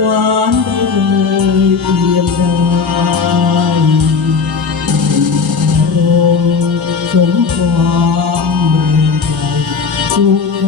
หวานได้เลยเทียมได้รงสมความเมื่อใจสุข